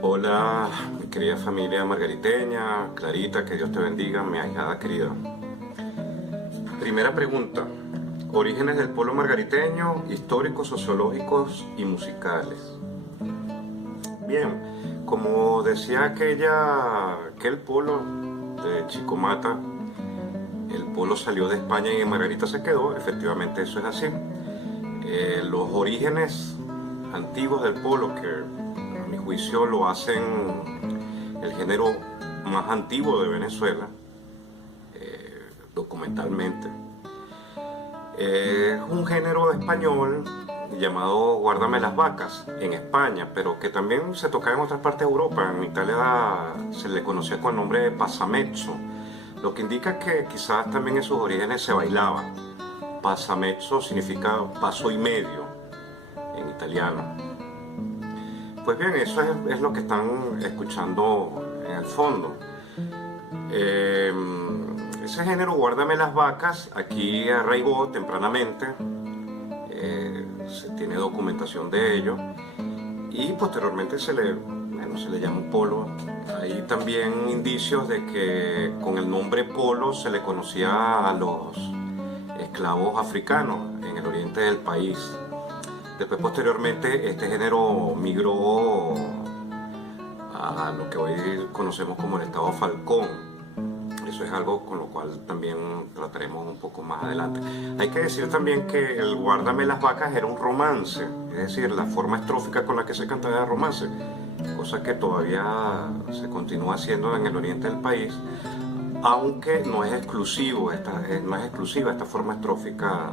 Hola, mi querida familia margariteña, Clarita, que Dios te bendiga, mi ahijada querida. Primera pregunta, orígenes del pueblo margariteño, históricos, sociológicos y musicales. Bien, como decía aquel polo de Chicomata, el polo salió de España y en Margarita se quedó, efectivamente eso es así. Los orígenes antiguos del polo, que a mi juicio lo hacen el género más antiguo de Venezuela, documentalmente, es un género español llamado Guárdame las vacas en España, pero que también se tocaba en otras partes de Europa. En Italia se le conocía con el nombre de Passamezzo, lo que indica que quizás también en sus orígenes se bailaba. Passamezzo significa paso y medio en italiano. Pues bien, eso es lo que están escuchando en el fondo. Ese género, Guárdame las vacas, aquí arraigó tempranamente, se tiene documentación de ello y posteriormente se le llama polo. Hay también indicios de que con el nombre polo se le conocía a los esclavos africanos en el oriente del país. Después, posteriormente, este género migró a lo que hoy conocemos como el estado Falcón. Eso es algo con lo cual también trataremos un poco más adelante. Hay que decir también que el Guárdame las vacas era un romance, es decir, la forma estrófica con la que se cantaba era romance, cosa que todavía se continúa haciendo en el oriente del país, aunque no es exclusiva esta forma estrófica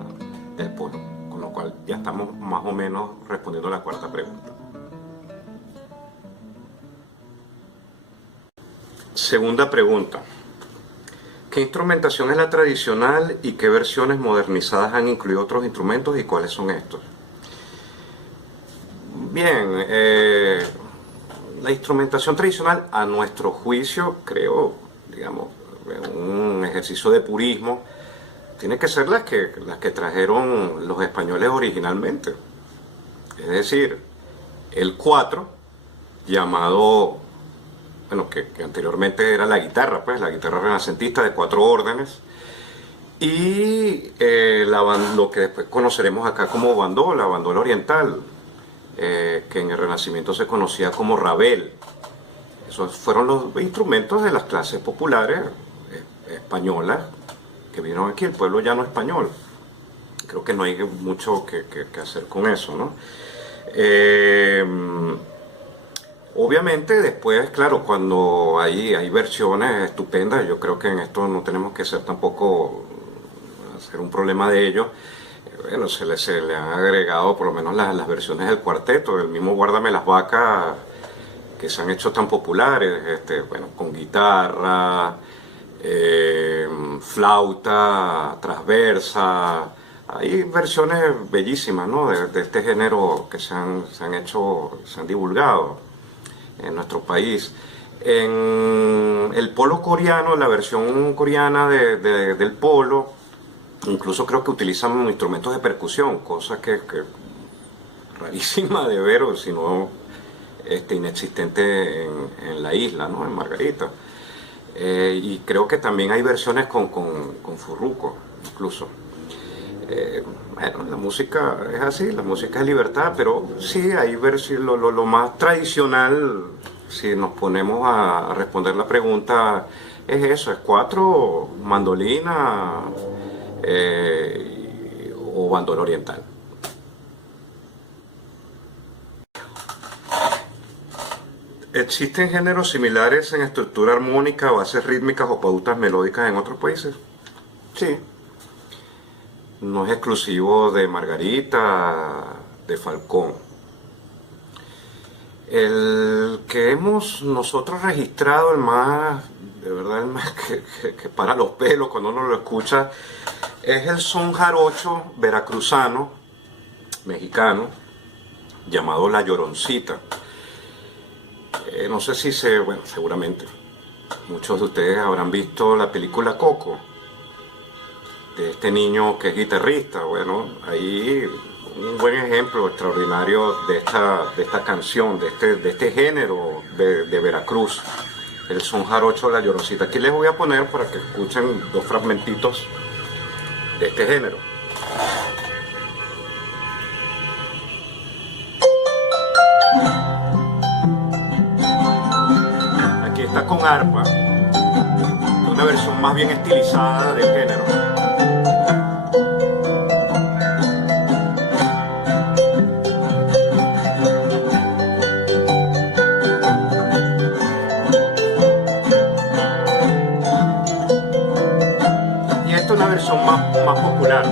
del polo, con lo cual ya estamos más o menos respondiendo a la cuarta pregunta. Segunda pregunta. ¿Qué instrumentación es la tradicional y qué versiones modernizadas han incluido otros instrumentos y cuáles son estos? Bien, la instrumentación tradicional, a nuestro juicio, creo, digamos, un ejercicio de purismo, tiene que ser las que trajeron los españoles originalmente. Es decir, el cuatro, llamado, bueno, que anteriormente era la guitarra renacentista de 4 órdenes, y lo que después conoceremos acá como bandola oriental, que en el Renacimiento se conocía como rabel. Esos fueron los instrumentos de las clases populares españolas que vinieron aquí, el pueblo llano español. Creo que no hay mucho que hacer con eso, ¿no? Obviamente después, claro, cuando hay versiones estupendas, yo creo que en esto no tenemos que ser tampoco hacer un problema de ello. Bueno, se le han agregado por lo menos las versiones del cuarteto, del mismo Guárdame las vacas, que se han hecho tan populares, bueno, con guitarra, flauta transversa. Hay versiones bellísimas, ¿no?, de este género que se han divulgado en nuestro país. En el polo coreano, la versión coreana del polo, incluso creo que utilizan instrumentos de percusión, cosa que rarísima de ver, o si no inexistente en la isla, ¿no?, en Margarita. Y creo que también hay versiones con furruco, incluso. Bueno, la música es así, la música es libertad, pero sí hay versiones, lo más tradicional, si nos ponemos a responder la pregunta, es eso, es 4, mandolina o bandola oriental. ¿Existen géneros similares en estructura armónica, bases rítmicas o pautas melódicas en otros países? Sí. No es exclusivo de Margarita, de Falcón. El que hemos nosotros registrado, el más, de verdad, el más que para los pelos cuando uno lo escucha, es el son jarocho veracruzano, mexicano, llamado La Lloroncita. No sé si bueno, seguramente muchos de ustedes habrán visto la película Coco, de este niño que es guitarrista. Bueno, ahí un buen ejemplo extraordinario de esta canción, de este género de Veracruz, el son jarocho La Lloroncita. Aquí les voy a poner para que escuchen dos fragmentitos de este género. Aquí está con arpa, una versión más bien estilizada del género. Y esta es una versión más popular.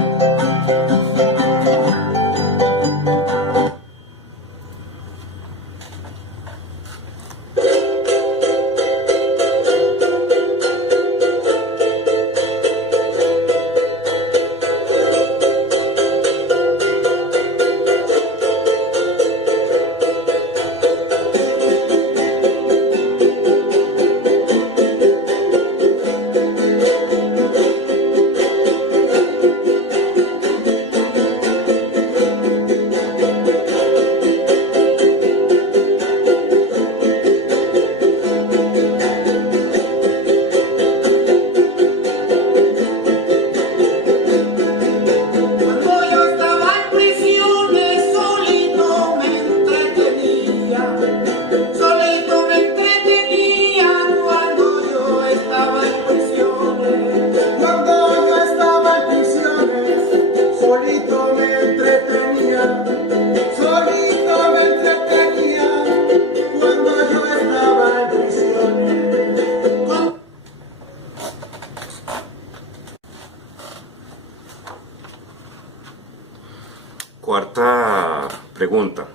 Cuarta pregunta.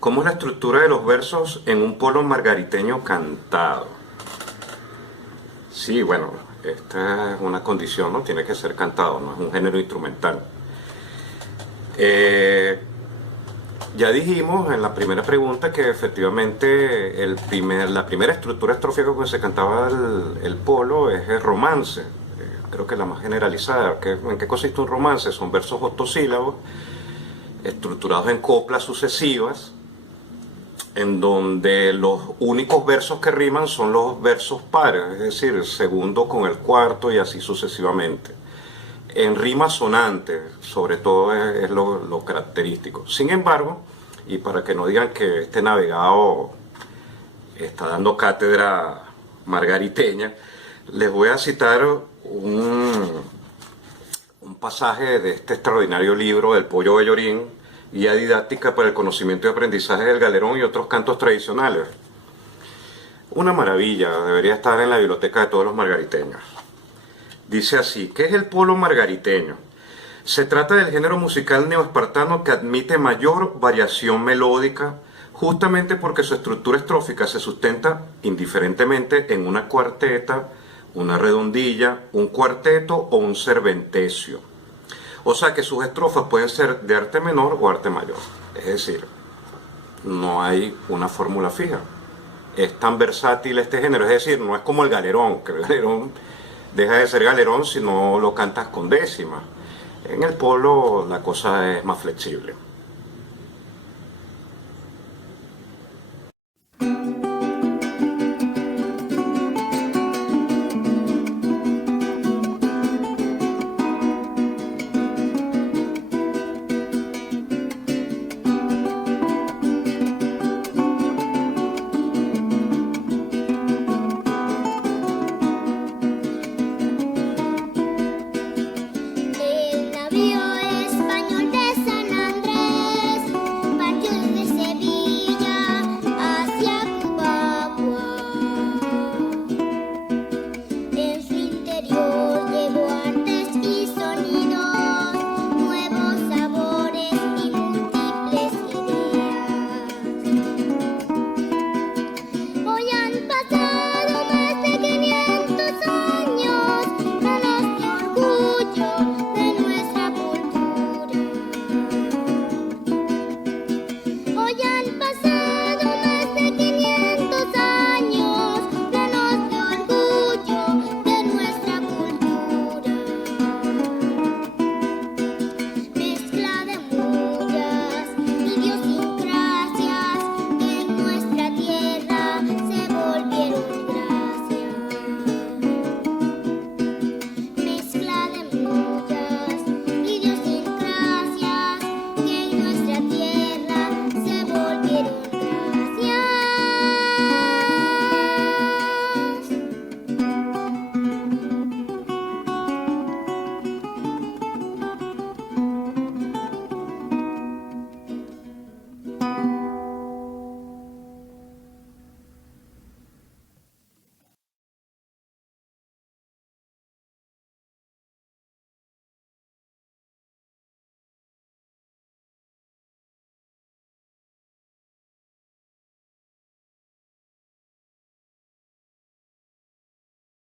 ¿Cómo es la estructura de los versos en un polo margariteño cantado? Sí, bueno, esta es una condición, ¿no? Tiene que ser cantado, no es un género instrumental. Ya dijimos en la primera pregunta que efectivamente la primera estructura estrófica con que se cantaba el polo es el romance. Creo que la más generalizada. ¿En qué consiste un romance? Son versos octosílabos estructurados en coplas sucesivas, en donde los únicos versos que riman son los versos pares, es decir, el segundo con el cuarto y así sucesivamente. En rima sonante, sobre todo, es lo característico. Sin embargo, y para que no digan que este navegado está dando cátedra margariteña, les voy a citar un pasaje de este extraordinario libro del Pollo Bellorín, Guía didáctica para el conocimiento y aprendizaje del galerón y otros cantos tradicionales. Una maravilla, debería estar en la biblioteca de todos los margariteños. Dice así: ¿qué es el polo margariteño? Se trata del género musical neoespartano que admite mayor variación melódica, justamente porque su estructura estrófica se sustenta indiferentemente en una cuarteta, una redondilla, un cuarteto o un serventecio. O sea que sus estrofas pueden ser de arte menor o arte mayor. Es decir, no hay una fórmula fija. Es tan versátil este género, es decir, no es como el galerón, que el galerón deja de ser galerón si no lo cantas con décimas. En el polo la cosa es más flexible.